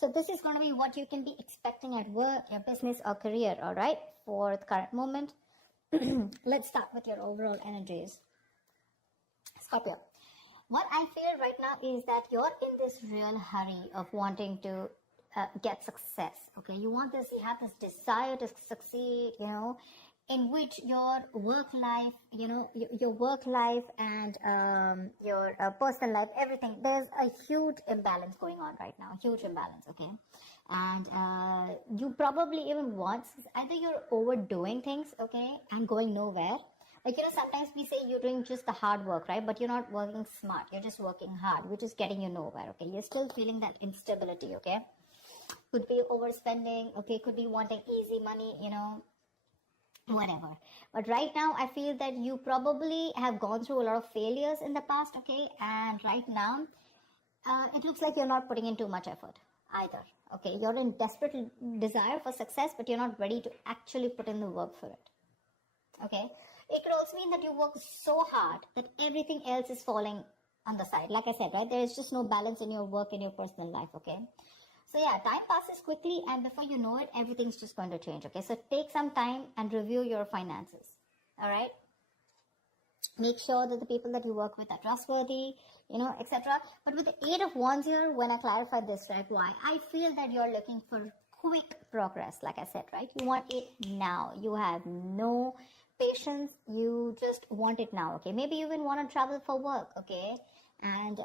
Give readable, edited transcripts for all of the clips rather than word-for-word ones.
So this is going to be what you can be expecting at work, your business or career, all right, for the current moment. Let's start with your overall energies. Scorpio, what I feel right now is that you're in this real hurry of wanting to get success. Okay, you have this desire to succeed, in which your work life, your work life and your personal life, everything, there's a huge imbalance going on right now, huge imbalance, okay? And you probably even want, either you're overdoing things, okay, and going nowhere. Like, sometimes we say you're doing just the hard work, right? But you're not working smart. You're just working hard, which is getting you nowhere, okay? You're still feeling that instability, okay? Could be overspending, okay? Could be wanting easy money, whatever. But right now, I feel that you probably have gone through a lot of failures in the past, okay? And right now, it looks like you're not putting in too much effort either, okay? You're in desperate desire for success, but you're not ready to actually put in the work for it, okay? It could also mean that you work so hard that everything else is falling on the side. Like I said, right? There is just no balance in your work and your personal life, okay? So yeah, time passes quickly, and before you know it, everything's just going to change, okay? So take some time and review your finances, all right? Make sure that the people that you work with are trustworthy, etc. But with the 8 of Wands here, when I clarify this, right, why? I feel that you're looking for quick progress, like I said, right? You want it now. You have no patience. You just want it now, okay? Maybe you even want to travel for work, okay? And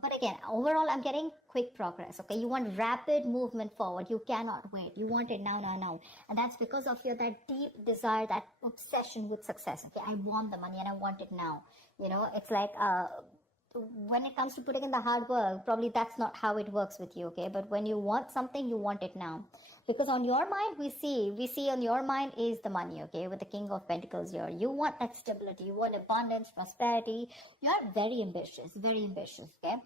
but again, overall, I'm getting quick progress, okay? You want rapid movement forward. You cannot wait. You want it now, and that's because of that deep desire, that obsession with success, okay? I want the money and I want it now. It's like when it comes to putting in the hard work, probably that's not how it works with you, okay? But when you want something, you want it now, because on your mind, we see on your mind is the money, okay? With the King of Pentacles here, you want that stability, you want abundance, prosperity. You're very ambitious, okay?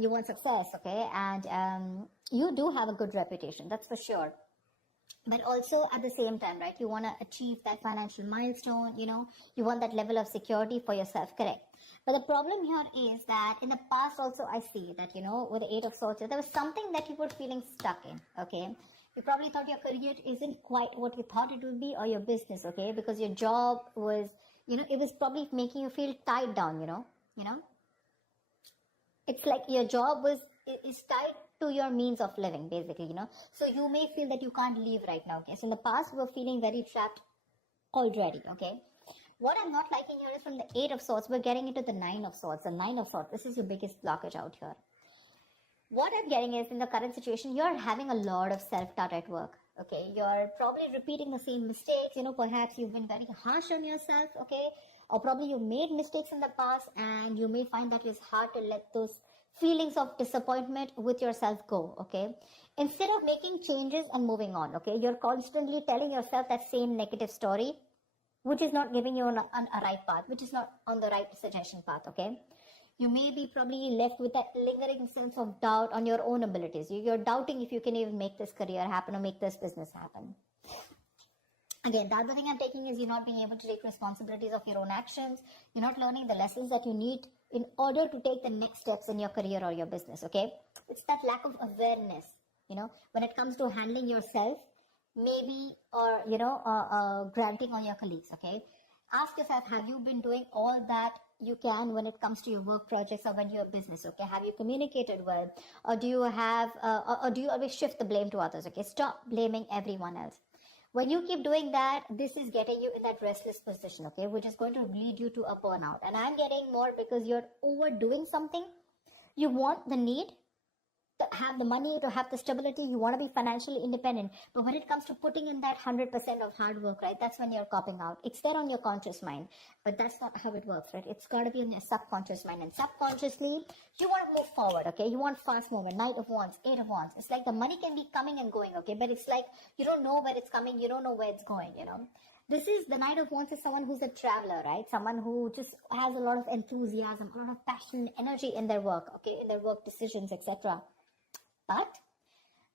You want success, okay? And you do have a good reputation, that's for sure. But also at the same time, right, you want to achieve that financial milestone, you want that level of security for yourself, correct? But the problem here is that in the past also I see that, with the 8 of Swords, there was something that you were feeling stuck in, okay? You probably thought your career isn't quite what you thought it would be, or your business, okay? Because your job was, it was probably making you feel tied down, It's like your job is tied to your means of living, basically, So you may feel that you can't leave right now, okay? So in the past, we were feeling very trapped already, okay? What I'm not liking here is from the 8 of Swords, we're getting into the 9 of Swords. The 9 of Swords, this is your biggest blockage out here. What I'm getting is, in the current situation, you're having a lot of self-doubt at work, okay? You're probably repeating the same mistakes, perhaps you've been very harsh on yourself, okay? Or probably you made mistakes in the past, and you may find that it's hard to let those feelings of disappointment with yourself go, okay? Instead of making changes and moving on, okay? You're constantly telling yourself that same negative story, which is not giving you on a right path, which is not on the right suggestion path, okay? You may be probably left with that lingering sense of doubt on your own abilities. You're doubting if you can even make this career happen or make this business happen. Again, the other thing I'm taking is you're not being able to take responsibilities of your own actions. You're not learning the lessons that you need in order to take the next steps in your career or your business, okay? It's that lack of awareness, when it comes to handling yourself, maybe, or, granting on your colleagues, okay? Ask yourself, have you been doing all that you can when it comes to your work projects or when you're a business, okay? Have you communicated well? Or do you have, or do you always shift the blame to others, okay? Stop blaming everyone else. When you keep doing that, this is getting you in that restless position, okay? Which is going to lead you to a burnout. And I'm getting more because you're overdoing something. You want the need to have the money, to have the stability, you want to be financially independent. But when it comes to putting in that 100% of hard work, right, that's when you're copping out. It's there on your conscious mind, but that's not how it works, right? It's got to be on your subconscious mind, and subconsciously, you want to move forward, okay? You want fast movement, Knight of Wands, 8 of Wands. It's like the money can be coming and going, okay? But it's like you don't know where it's coming, you don't know where it's going, This is, the Knight of Wands is someone who's a traveler, right? Someone who just has a lot of enthusiasm, a lot of passion, energy in their work, okay? In their work decisions, etc. But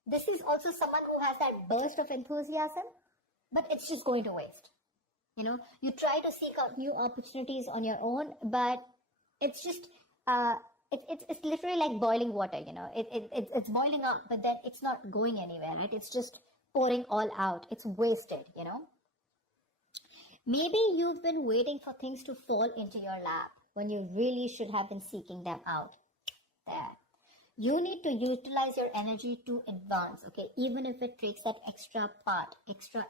this is also someone who has that burst of enthusiasm, but it's just going to waste. You try to seek out new opportunities on your own, but it's just, it's literally like boiling water, you know. It's boiling up, but then it's not going anywhere, right? It's just pouring all out. It's wasted, you know. Maybe you've been waiting for things to fall into your lap when you really should have been seeking them out. There. You need to utilize your energy to advance, okay? Even if it takes that extra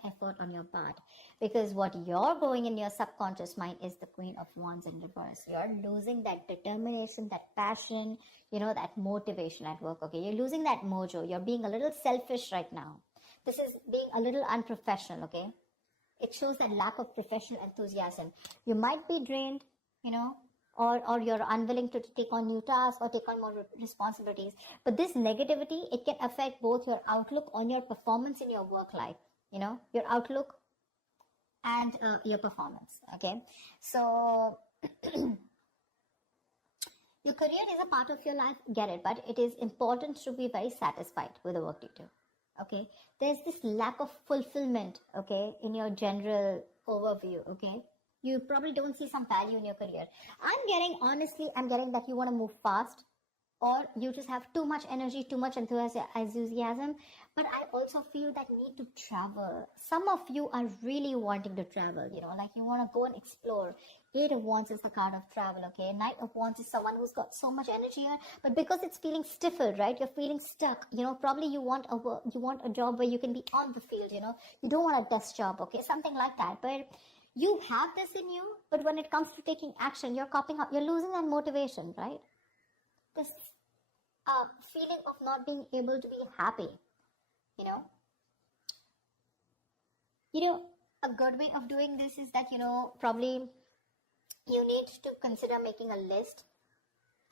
effort on your part. Because what you're going in your subconscious mind is the Queen of Wands in reverse. You're losing that determination, that passion, you know, that motivation at work, okay? You're losing that mojo. You're being a little selfish right now. This is being a little unprofessional, okay? It shows that lack of professional enthusiasm. You might be drained, you know, or you're unwilling to take on new tasks or take on more responsibilities. But this negativity, it can affect both your outlook on your performance in your work life, you know, your outlook and your performance, okay? So your career is a part of your life, get it, but it is important to be very satisfied with the work you do, okay? There's this lack of fulfillment, okay, in your general overview, okay? You probably don't see some value in your career. I'm getting that you want to move fast, or you just have too much energy, too much enthusiasm. But I also feel that need to travel. Some of you are really wanting to travel, you know, like you want to go and explore. Eight of Wands is the card of travel, okay? Knight of Wands is someone who's got so much energy here, but because it's feeling stifled, right? You're feeling stuck, you know, probably you want a job where you can be on the field, you know? You don't want a desk job, okay? Something like that. But you have this in you, but when it comes to taking action, you're copying up, you're losing that motivation, right? This feeling of not being able to be happy, you know. A good way of doing this is that, you know, probably you need to consider making a list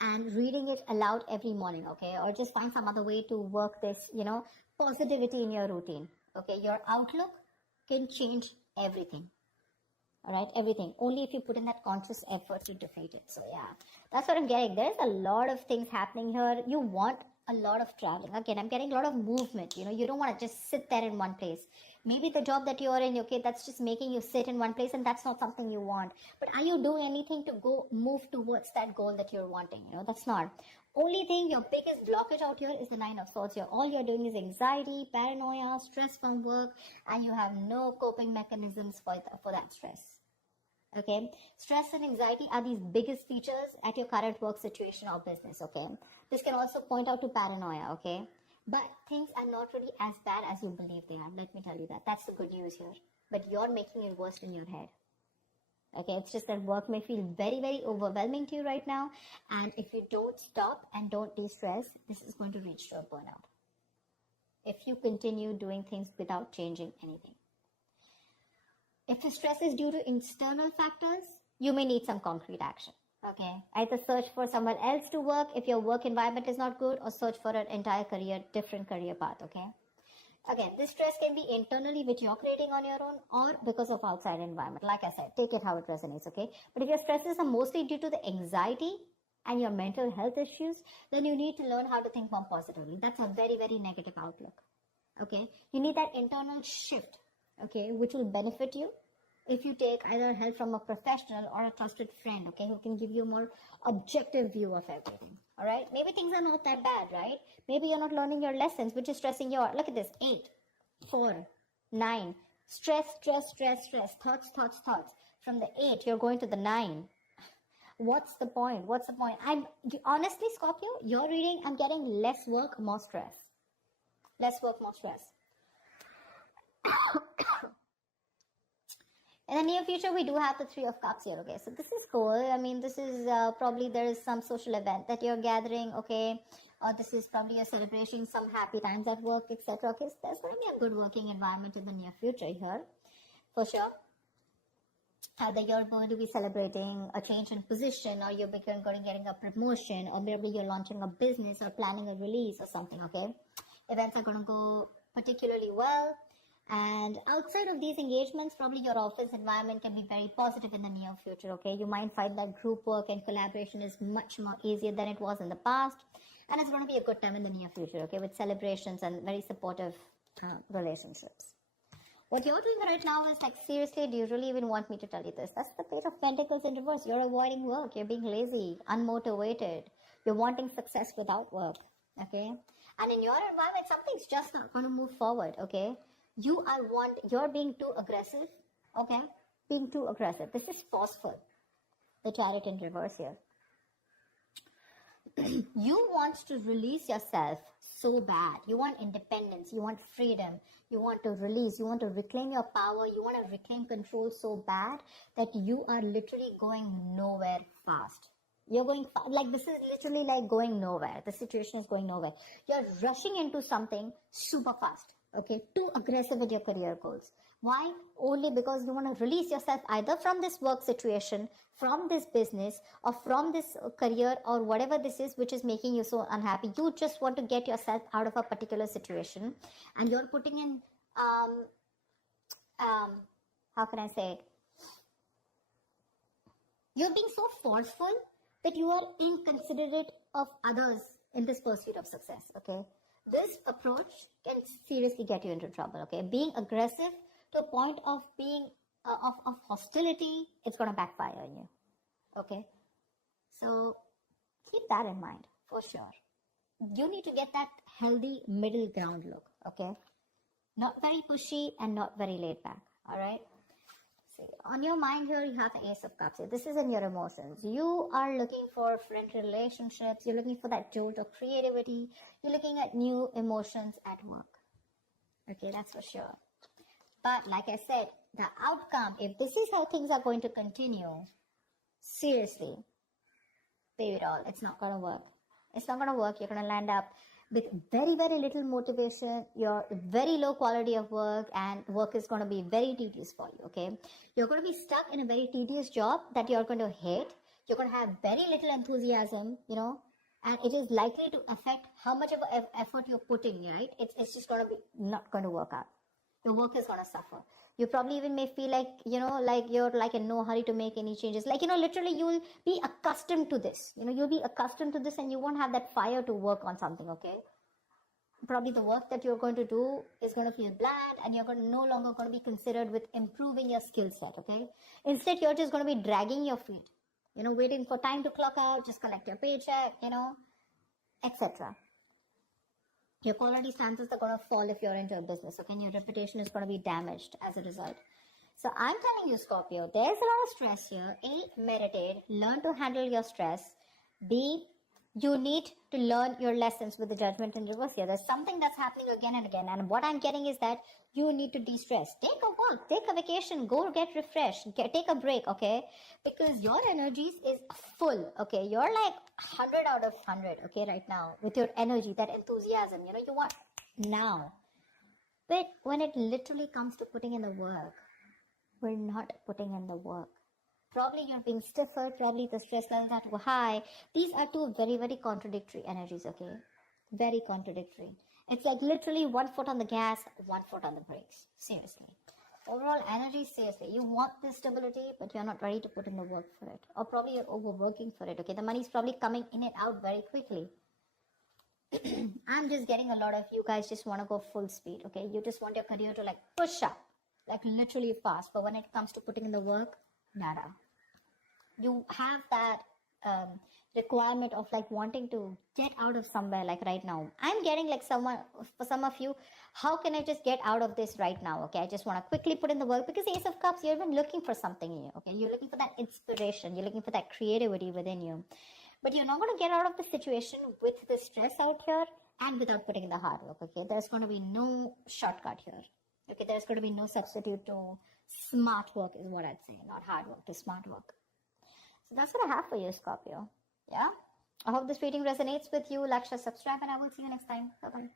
and reading it aloud every morning, okay? Or just find some other way to work this, you know, positivity in your routine, okay? Your outlook can change everything. All right, everything. Only if you put in that conscious effort to defeat it. So yeah, that's what I'm getting. There's a lot of things happening here. You want a lot of traveling. Again, I'm getting a lot of movement. You know, you don't want to just sit there in one place. Maybe the job that you are in, okay, that's just making you sit in one place, and that's not something you want. But are you doing anything to move towards that goal that you're wanting? You know, that's not. Only thing, your biggest blockage out here is the Nine of Swords here. All you're doing is anxiety, paranoia, stress from work, and you have no coping mechanisms for that stress. Okay, stress and anxiety are these biggest features at your current work situation or business. Okay, this can also point out to paranoia. Okay, but things are not really as bad as you believe they are. Let me tell you that. That's the good news here. But you're making it worse in your head. Okay, it's just that work may feel very, very overwhelming to you right now. And if you don't stop and don't de-stress, this is going to reach to a burnout. If you continue doing things without changing anything. If the stress is due to external factors, you may need some concrete action. Okay, either search for someone else to work if your work environment is not good, or search for an entire different career path. Okay. Again, this stress can be internally, which you're creating on your own, or because of outside environment. Like I said, take it how it resonates, okay? But if your stresses are mostly due to the anxiety and your mental health issues, then you need to learn how to think more positively. That's a very, very negative outlook, okay? You need that internal shift, okay, which will benefit you if you take either help from a professional or a trusted friend, okay, who can give you a more objective view of everything. All right, maybe things are not that bad, right? Maybe you're not learning your lessons, which is stressing you out. Look at this: 8, 4, 9. Stress, stress, stress, stress. Thoughts, thoughts, thoughts. From the 8, you're going to the 9. What's the point? What's the point? Honestly, Scorpio, you're reading, I'm getting less work, more stress. Less work, more stress. In the near future, we do have the 3 of Cups here, okay? So this is cool. I mean, this is probably there is some social event that you're gathering, okay? Or this is probably a celebration, some happy times at work, etc. Okay, so there's going to be a good working environment in the near future here, for sure. Either you're going to be celebrating a change in position, or you're going to getting a promotion, or maybe you're launching a business or planning a release or something, okay? Events are going to go particularly well. And outside of these engagements, probably your office environment can be very positive in the near future, okay? You might find that group work and collaboration is much more easier than it was in the past. And it's going to be a good time in the near future, okay? With celebrations and very supportive relationships. What you're doing right now is like, seriously, do you really even want me to tell you this? That's the Page of Pentacles in reverse. You're avoiding work. You're being lazy, unmotivated. You're wanting success without work, okay? And in your environment, something's just not going to move forward, okay? You're being too aggressive, okay? Being too aggressive. This is forceful. The Chariot in reverse here. You want to release yourself so bad. You want independence. You want freedom. You want to release. You want to reclaim your power. You want to reclaim control so bad that you are literally going nowhere fast. You're going like this is literally like going nowhere. The situation is going nowhere. You're rushing into something super fast. Okay, too aggressive with your career goals. Why? Only because you want to release yourself either from this work situation, from this business, or from this career, or whatever this is which is making you so unhappy. You just want to get yourself out of a particular situation, and you're putting in how can I say it? You're being so forceful that you are inconsiderate of others in this pursuit of success. Okay, this approach can seriously get you into trouble. Okay, being aggressive to a point of being of hostility, it's going to backfire on you. Okay, so keep that in mind for sure. You need to get that healthy middle ground look. Okay, not very pushy and not very laid back. All right. See, on your mind here, you have the Ace of Cups. This is in your emotions. You are looking for friendly relationships. You're looking for that jolt of creativity. You're looking at new emotions at work. Okay, that's for sure. But like I said, the outcome, if this is how things are going to continue, seriously, baby doll, it's not going to work. It's not going to work. You're going to land up with very, very little motivation, your very low quality of work, and work is going to be very tedious for you, okay? You're going to be stuck in a very tedious job that you're going to hate. You're going to have very little enthusiasm, you know, and it is likely to affect how much of an effort you're putting, right? It's just going to be not going to work out. Your work is going to suffer. You probably even may feel like, you know, like you're like in no hurry to make any changes. Like, you know, literally you'll be accustomed to this. You know, you'll be accustomed to this and you won't have that fire to work on something, okay? Probably the work that you're going to do is going to feel bland and you're no longer going to be considered with improving your skill set, okay? Instead, you're just going to be dragging your feet, you know, waiting for time to clock out, just collect your paycheck, you know, etc. Your quality standards are going to fall if you're into a business, okay? And your reputation is going to be damaged as a result. So I'm telling you, Scorpio, there's a lot of stress here. A, meditate, learn to handle your stress. B, you need to learn your lessons with the Judgment in reverse here. There's something that's happening again and again. And what I'm getting is that you need to de-stress. Take a walk, take a vacation, go get refreshed, take a break, okay? Because your energies is full, okay? You're like 100 out of 100, okay, right now with your energy, that enthusiasm, you know, you want now. But when it literally comes to putting in the work, we're not putting in the work. Probably you're being stiffer, probably the stress levels are too high. These are two very, very contradictory energies, okay? Very contradictory. It's like literally 1 foot on the gas, 1 foot on the brakes. Seriously. Overall energy, seriously. You want this stability, but you're not ready to put in the work for it. Or probably you're overworking for it, okay? The money's probably coming in and out very quickly. I'm just getting a lot of you guys just want to go full speed, okay? You just want your career to like push up, like literally fast. But when it comes to putting in the work, nada. You have that requirement of like wanting to get out of somewhere like right now. I'm getting like for some of you, how can I just get out of this right now? Okay, I just want to quickly put in the work because Ace of Cups, you're even looking for something new. Okay, you're looking for that inspiration. You're looking for that creativity within you. But you're not going to get out of the situation with the stress out here and without putting in the hard work. Okay, there's going to be no shortcut here. Okay, there's going to be no substitute to smart work is what I'd say, not hard work, to smart work. So that's what I have for you, Scorpio. Yeah? I hope this reading resonates with you. Like, share, subscribe, and I will see you next time. Bye-bye.